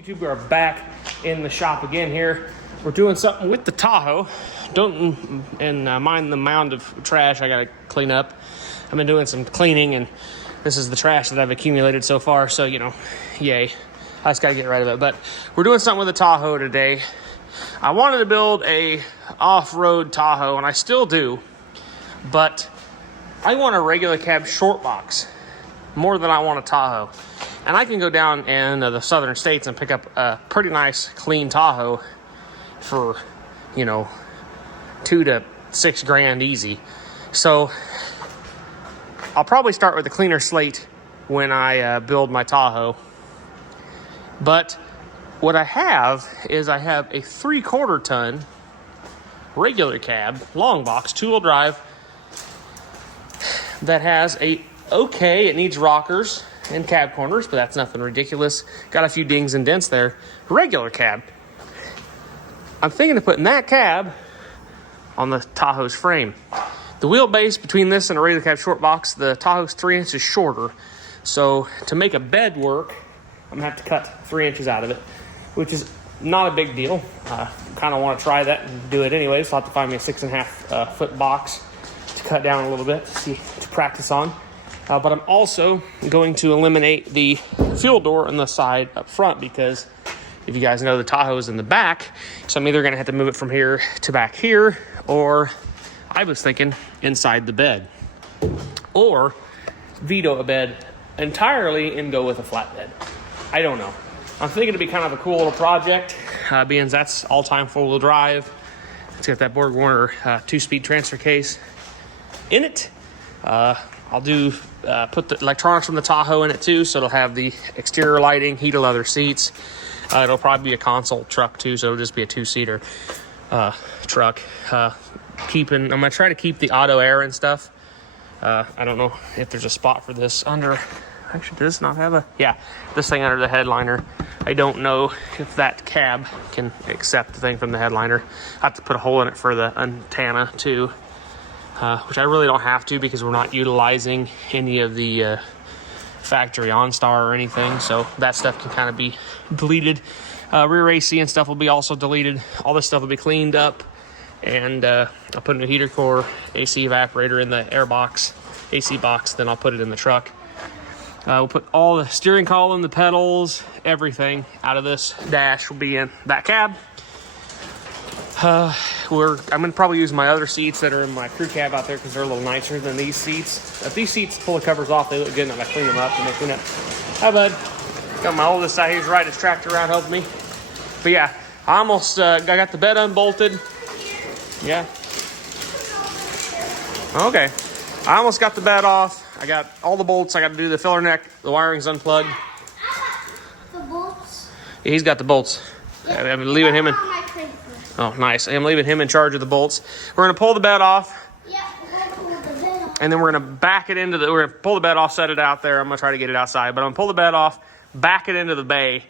YouTube, we are back in the shop again here. We're doing something with the Tahoe. Don't mind the mound of trash I gotta clean up. I've been doing some cleaning, and this is the trash that I've accumulated so far, so, you know, yay. I just gotta get rid of it. But we're doing something with the Tahoe today. I wanted to build a off-road Tahoe, and I still do, but I want a regular cab short box more than I want a Tahoe. And I can go down in the southern states and pick up a pretty nice, clean Tahoe for, you know, $2 to $6 grand easy. So I'll probably start with a cleaner slate when I build my Tahoe. But what I have is I have a 3/4 ton regular cab, long box, 2-wheel drive, that has it needs rockers and cab corners, but that's nothing ridiculous. Got a few dings and dents there. Regular cab. I'm thinking of putting that cab on the Tahoe's frame. The wheelbase between this and a regular cab short box, the Tahoe's 3 inches shorter. So to make a bed work, I'm gonna have to cut 3 inches out of it, which is not a big deal. Kind of want to try that and do it anyway, so I'll have to find me a 6.5 foot box to cut down a little bit to practice on. But I'm also going to eliminate the fuel door on the side up front, because if you guys know, the Tahoe is in the back, so I'm either going to have to move it from here to back here, or I was thinking inside the bed, or veto a bed entirely and go with a flatbed. I don't know. I'm thinking it'd be kind of a cool little project, being that's all-time four-wheel drive. It's got that Borg Warner 2-speed transfer case in it. I'll put the electronics from the Tahoe in it too, so it'll have the exterior lighting, heated leather seats. It'll probably be a console truck too, so it'll just be a 2-seater truck. I'm gonna try to keep the auto air and stuff. I don't know if there's a spot for this under. Actually, does this not have this thing under the headliner? I don't know if that cab can accept the thing from the headliner. I have to put a hole in it for the antenna too. Which I really don't have to, because we're not utilizing any of the factory OnStar or anything, so that stuff can kind of be deleted. Rear AC and stuff will be also deleted. All this stuff will be cleaned up, and I'll put a new heater core, AC evaporator in the air box, AC box, then I'll put it in the truck. We'll put all the steering column, the pedals, everything out of this dash will be in that cab. I'm going to probably use my other seats that are in my crew cab out there, because they're a little nicer than these seats. If these seats pull the covers off, they look good, and I clean them up and they clean up. Hi, bud. Got my oldest out here. He's riding his tractor around helping me. But yeah, I got the bed unbolted. Yeah. Okay. I almost got the bed off. I got all the bolts. I got to do the filler neck. The wiring's unplugged. The bolts? Yeah, he's got the bolts. Yeah. I'm leaving him in. Oh, nice. I'm leaving him in charge of the bolts. We're going to pull the bed off. Yeah, we're going to pull the bed off. And then we're going to back it into we're going to pull the bed off, set it out there. I'm going to try to get it outside, but I'm going to pull the bed off, back it into the bay,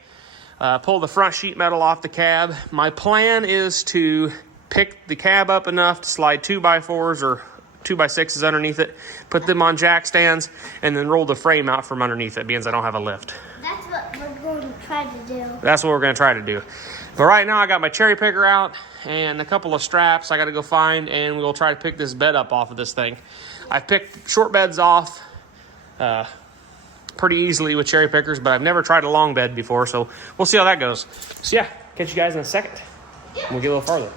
pull the front sheet metal off the cab. My plan is to pick the cab up enough to slide 2x4s or 2x6s underneath it, put them on jack stands, and then roll the frame out from underneath it, because I don't have a lift. That's what we're going to try to do. That's what we're going to try to do. But right now I got my cherry picker out and a couple of straps I got to go find, and we'll try to pick this bed up off of this thing. I've picked short beds off pretty easily with cherry pickers, but I've never tried a long bed before, so we'll see how that goes. So yeah, catch you guys in a second. We'll get a little farther.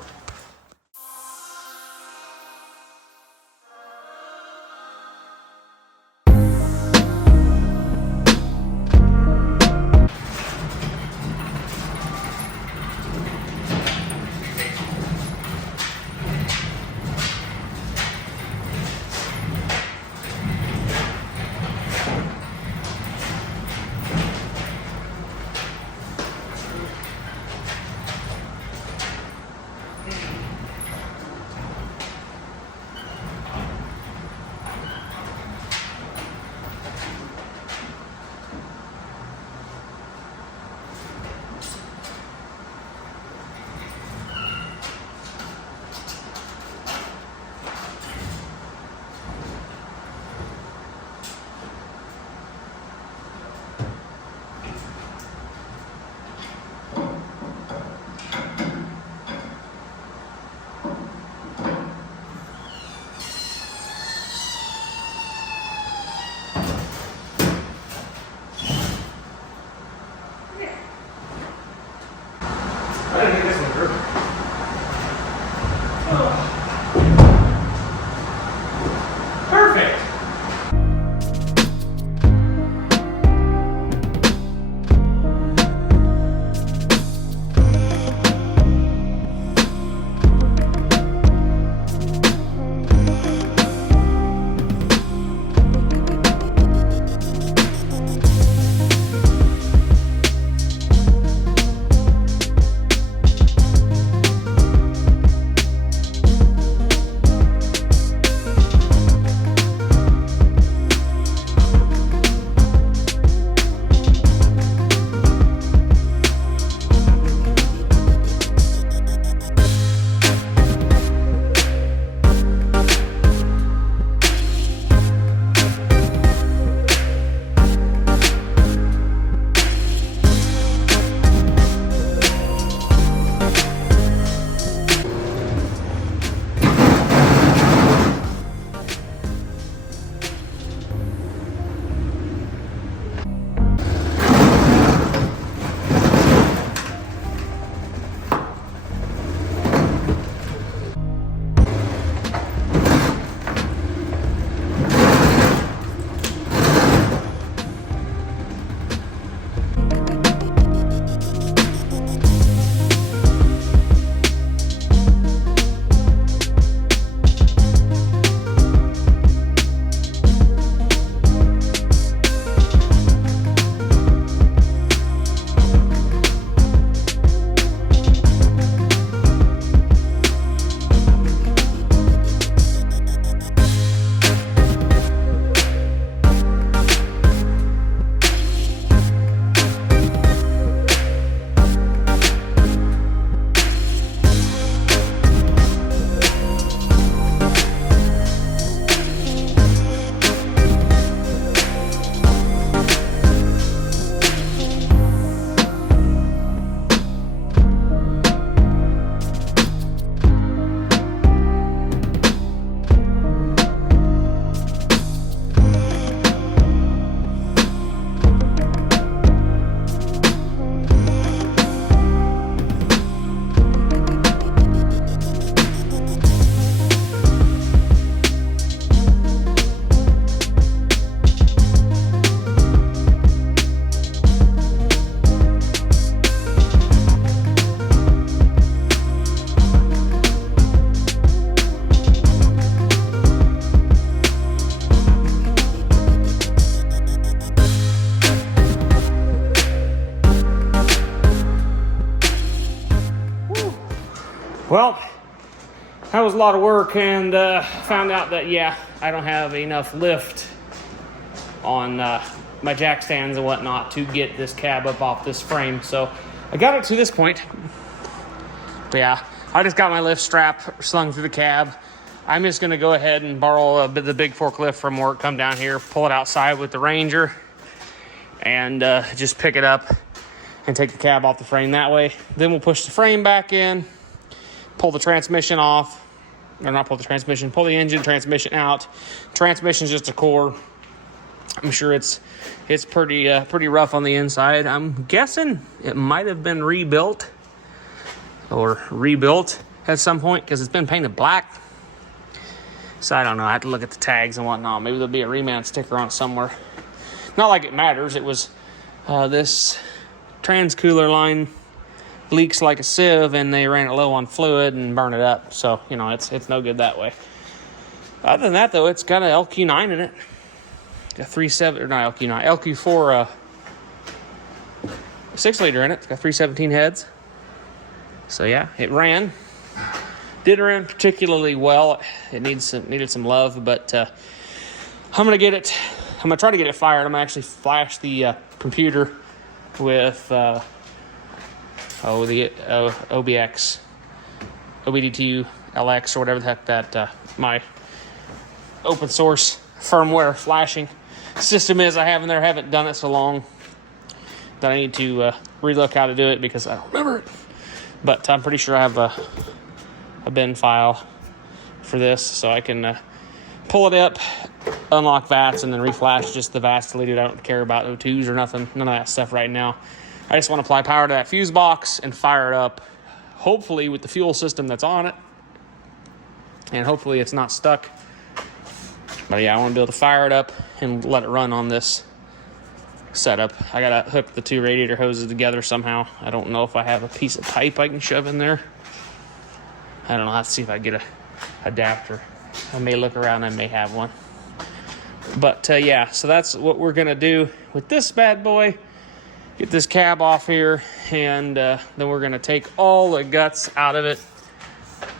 Well, that was a lot of work, and found out that, yeah, I don't have enough lift on my jack stands and whatnot to get this cab up off this frame. So I got it to this point. But yeah, I just got my lift strap slung through the cab. I'm just going to go ahead and borrow the big forklift from work, come down here, pull it outside with the Ranger, and just pick it up and take the cab off the frame that way. Then we'll push the frame back in, pull the transmission off, or not pull the transmission, pull the engine, transmission out. Transmission's just a core. I'm sure it's pretty rough on the inside. I'm guessing it might have been rebuilt at some point because it's been painted black. So I don't know. I have to look at the tags and whatnot. Maybe there'll be a reman sticker on it somewhere. Not like it matters. It was this trans cooler line leaks like a sieve, and they ran it low on fluid and burned it up. So, you know, it's no good that way. Other than that, though, it's got an LQ9 in it. Got 3.7, or not LQ9, LQ4 6-liter in it. It's got 317 heads. So yeah, it ran. Didn't run particularly well. It needed some love, but I'm gonna get it. I'm gonna try to get it fired. I'm gonna actually flash the computer with the OBX, OBD2 LX, or whatever the heck that my open source firmware flashing system is I have in there. I haven't done it so long that I need to relook how to do it because I don't remember it. But I'm pretty sure I have a bin file for this, so I can pull it up, unlock VATs, and then reflash just the VATs deleted. I don't care about O2s or nothing, none of that stuff right now. I just want to apply power to that fuse box and fire it up, hopefully with the fuel system that's on it, and hopefully it's not stuck. But yeah, I want to be able to fire it up and let it run on this setup. I gotta hook the two radiator hoses together somehow. I don't know if I have a piece of pipe I can shove in there. I don't know. I'll have to see if I get a adapter. I may look around. I may have one. But yeah, so that's what we're gonna do with this bad boy. Get this cab off here, and then we're gonna take all the guts out of it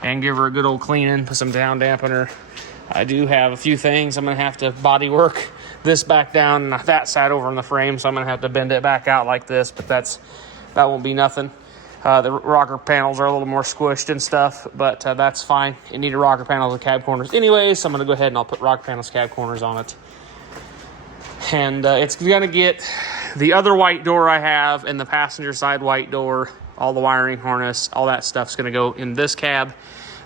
and give her a good old cleaning. Put some down dampener. I do have a few things. I'm gonna have to body work this back down and that side over on the frame, so I'm gonna have to bend it back out like this, but that won't be nothing. The rocker panels are a little more squished and stuff, but that's fine. You need a rocker panel with cab corners anyway, so I'm gonna go ahead and I'll put rocker panels, cab corners on it. And it's gonna get the other white door I have and the passenger side white door, all the wiring harness, all that stuff's gonna go in this cab.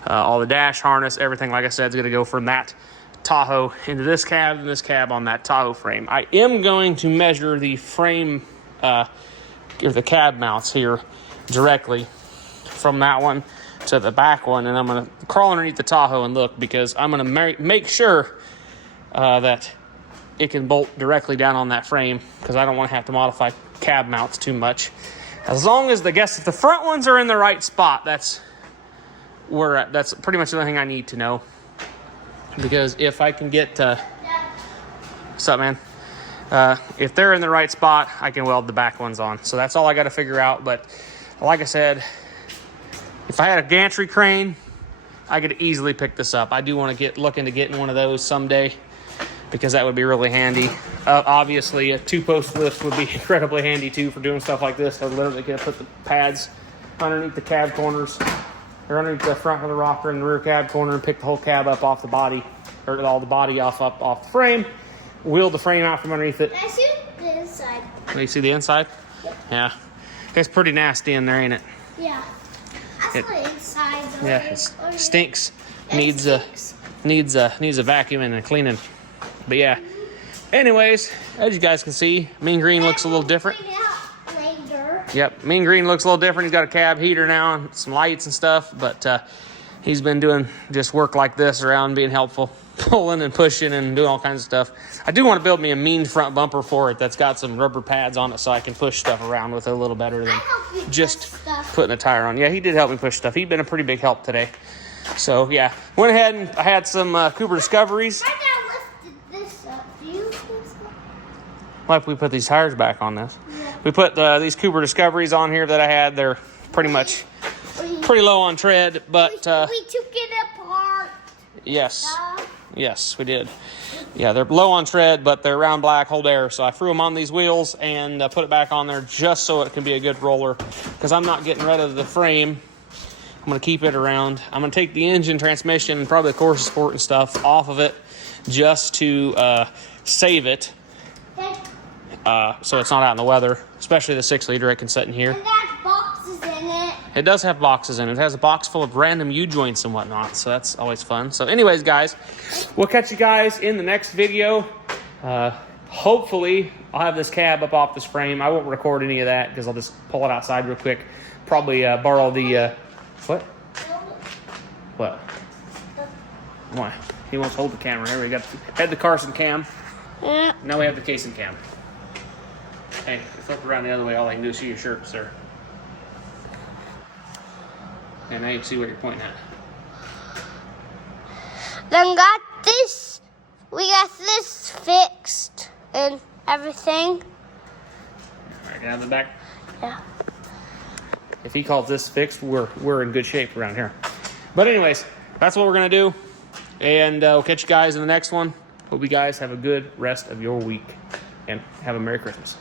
All the dash harness, everything, like I said, is gonna go from that Tahoe into this cab, and this cab on that Tahoe frame. I am going to measure the frame, or the cab mounts here directly from that one to the back one, and I'm going to crawl underneath the Tahoe and look, because I'm going to make sure that it can bolt directly down on that frame, because I don't want to have to modify cab mounts too much. As long as if the front ones are in the right spot, that's pretty much the only thing I need to know. Because if I can get, what's up, man? If they're in the right spot, I can weld the back ones on. So that's all I got to figure out. But like I said, if I had a gantry crane, I could easily pick this up. I do want to look into getting one of those someday, because that would be really handy. Obviously, a 2-post lift would be incredibly handy too for doing stuff like this. I literally can put the pads underneath the cab corners, or underneath the front of the rocker and the rear cab corner, and pick the whole cab up off the body, or all the body off the frame, wheel the frame out from underneath it. I see the inside. Oh, you see the inside? Yep. Yeah. It's pretty nasty in there, ain't it? Yeah. I saw the inside. Yeah, it stinks. Needs a vacuum and a cleaning. But yeah. Anyways, as you guys can see, Mean Green looks a little different. Yep, Mean Green looks a little different. He's got a cab heater now and some lights and stuff, but he's been doing just work like this around, being helpful, pulling and pushing and doing all kinds of stuff. I do want to build me a mean front bumper for it that's got some rubber pads on it, so I can push stuff around with it a little better than just putting a tire on. Yeah, he did help me push stuff. He'd been a pretty big help today. So yeah, went ahead and I had some Cooper Discoveries. My dad lifted this up. Do you lift this up? Why if we put these tires back on this? Yeah. We put these Cooper Discoveries on here that I had. They're pretty much pretty low on tread, but we took it apart. yes, yes, we did. Yeah, they're low on tread, but they're round black, hold air. So I threw them on these wheels and put it back on there just so it can be a good roller, because I'm not getting rid of the frame. I'm going to keep it around. I'm going to take the engine, transmission, and probably the core support and stuff off of it just to save it, so it's not out in the weather, especially the 6-liter. It can sit in here. And that boxes in it. It does have boxes in it. It has a box full of random U-joints and whatnot, so that's always fun. So anyways, guys, we'll catch you guys in the next video. Hopefully, I'll have this cab up off this frame. I won't record any of that because I'll just pull it outside real quick. Probably borrow the... what? What? Why? He wants to hold the camera. Here we had the Carson cam. Yeah. Now we have the casing cam. Hey, flip around the other way. All I can do is see your shirt, sir. And now you can see what you're pointing at. Then got this. We got this fixed and everything. All right, down the back. Yeah. If he calls this fixed, we're in good shape around here. But anyways, that's what we're gonna do, and we'll catch you guys in the next one. Hope you guys have a good rest of your week, and have a Merry Christmas.